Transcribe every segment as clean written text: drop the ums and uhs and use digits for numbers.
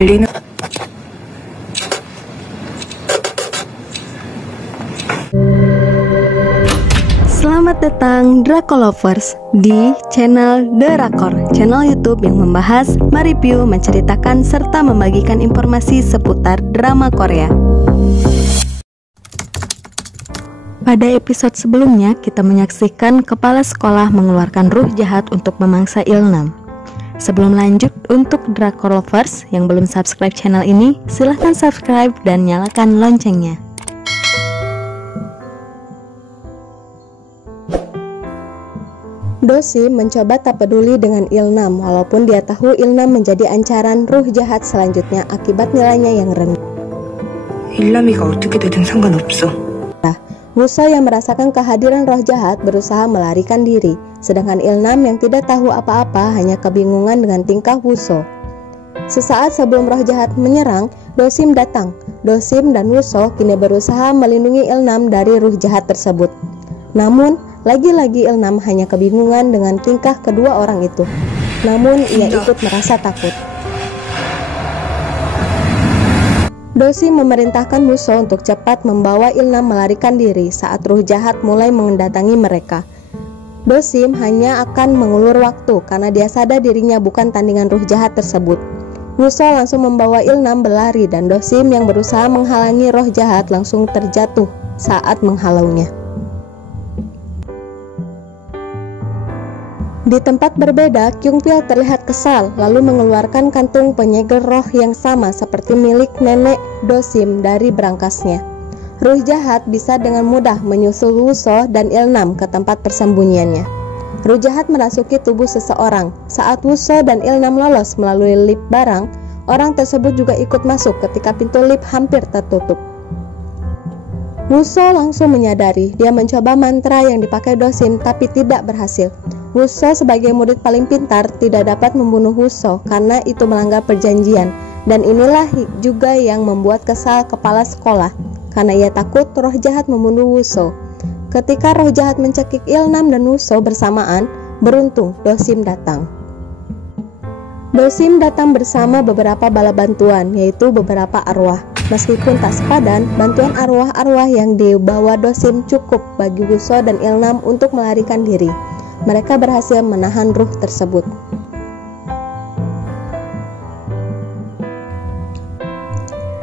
열리는 Selamat datang Drakolovers di channel Drakor, channel YouTube yang membahas, mereview, menceritakan, serta membagikan informasi seputar drama Korea. Pada episode sebelumnya, kita menyaksikan kepala sekolah mengeluarkan ruh jahat untuk memangsa Ilnam. Sebelum lanjut, untuk Drakolovers yang belum subscribe channel ini, silahkan subscribe dan nyalakan loncengnya. Dosim mencoba tak peduli dengan Ilnam, walaupun dia tahu Ilnam menjadi ancaran ruh jahat selanjutnya akibat nilainya yang rendah. 일남이가 어떻게 되든 상관없어. Wuso yang merasakan kehadiran roh jahat berusaha melarikan diri, sedangkan Ilnam yang tidak tahu apa-apa hanya kebingungan dengan tingkah Wuso. Sesaat sebelum roh jahat menyerang, Dosim datang. Dosim dan Wuso kini berusaha melindungi Ilnam dari ruh jahat tersebut. Namun, lagi-lagi Ilnam hanya kebingungan dengan tingkah kedua orang itu. Namun, ia ikut merasa takut. Dosim memerintahkan Wuso untuk cepat membawa Ilnam melarikan diri saat ruh jahat mulai mendatangi mereka. Dosim hanya akan mengulur waktu karena dia sadar dirinya bukan tandingan ruh jahat tersebut. Wuso langsung membawa Ilnam berlari dan Dosim yang berusaha menghalangi roh jahat langsung terjatuh saat menghalaunya. Di tempat berbeda, Kyungpil terlihat kesal lalu mengeluarkan kantung penyegel roh yang sama seperti milik nenek Dosim dari brankasnya. Ruh jahat bisa dengan mudah menyusul Wuso dan Ilnam ke tempat persembunyiannya. Ruh jahat merasuki tubuh seseorang. Saat Wuso dan Ilnam lolos melalui lift barang, orang tersebut juga ikut masuk ketika pintu lift hampir tertutup. Wuso langsung menyadari, dia mencoba mantra yang dipakai Dosim tapi tidak berhasil. Wuso sebagai murid paling pintar tidak dapat membunuh Wuso karena itu melanggar perjanjian, dan inilah juga yang membuat kesal kepala sekolah karena ia takut roh jahat membunuh Wuso. Ketika roh jahat mencekik Ilnam dan Wuso bersamaan, beruntung Dosim datang. Dosim datang bersama beberapa bala bantuan, yaitu beberapa arwah. Meskipun tak sepadan, bantuan arwah-arwah yang dibawa Dosim cukup bagi Wuso dan Ilnam untuk melarikan diri. Mereka berhasil menahan ruh tersebut.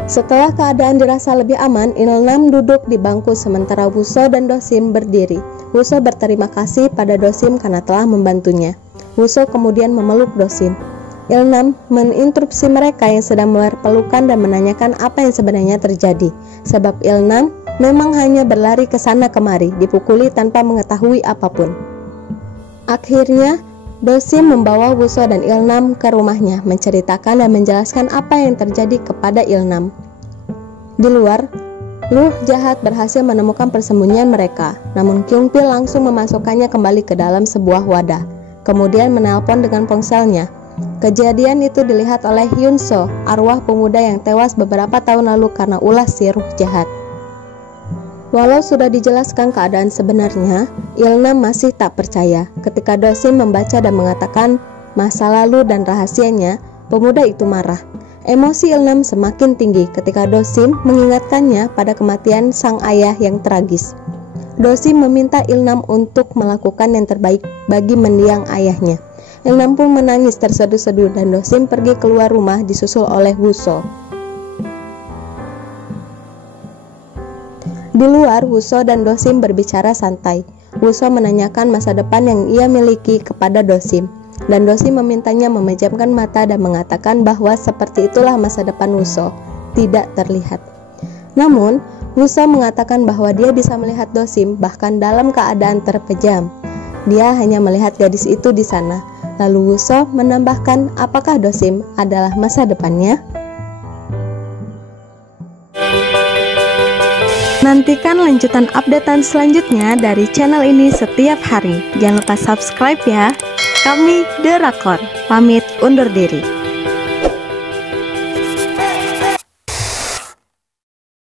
Setelah keadaan dirasa lebih aman, Ilnam duduk di bangku sementara Wuso dan Dosim berdiri. Wuso berterima kasih pada Dosim karena telah membantunya. Wuso kemudian memeluk Dosim. Ilnam menginstruksi mereka yang sedang berpelukan dan menanyakan apa yang sebenarnya terjadi. Sebab Ilnam memang hanya berlari ke sana kemari, dipukuli tanpa mengetahui apapun. Akhirnya, Dosim membawa Wuso dan Ilnam ke rumahnya, menceritakan dan menjelaskan apa yang terjadi kepada Ilnam. Di luar, ruh jahat berhasil menemukan persembunyian mereka, namun Kyungpil langsung memasukkannya kembali ke dalam sebuah wadah, kemudian menelpon dengan ponselnya. Kejadian itu dilihat oleh Hyunso, arwah pemuda yang tewas beberapa tahun lalu karena ulah si ruh jahat. Walau sudah dijelaskan keadaan sebenarnya, Ilnam masih tak percaya. Ketika Dosim membaca dan mengatakan masa lalu dan rahasianya, pemuda itu marah. Emosi Ilnam semakin tinggi ketika Dosim mengingatkannya pada kematian sang ayah yang tragis. Dosim meminta Ilnam untuk melakukan yang terbaik bagi mendiang ayahnya. Ilnam pun menangis terseduh-seduh dan Dosim pergi keluar rumah disusul oleh Wuso. Di luar, Wuso dan Dosim berbicara santai. Wuso menanyakan masa depan yang ia miliki kepada Dosim, dan Dosim memintanya memejamkan mata dan mengatakan bahwa seperti itulah masa depan Wuso, tidak terlihat. Namun, Wuso mengatakan bahwa dia bisa melihat Dosim bahkan dalam keadaan terpejam. Dia hanya melihat gadis itu di sana. Lalu Wuso menambahkan apakah Dosim adalah masa depannya? Nantikan lanjutan updatean selanjutnya dari channel ini setiap hari. Jangan lupa subscribe ya. Kami Drakor, pamit undur diri.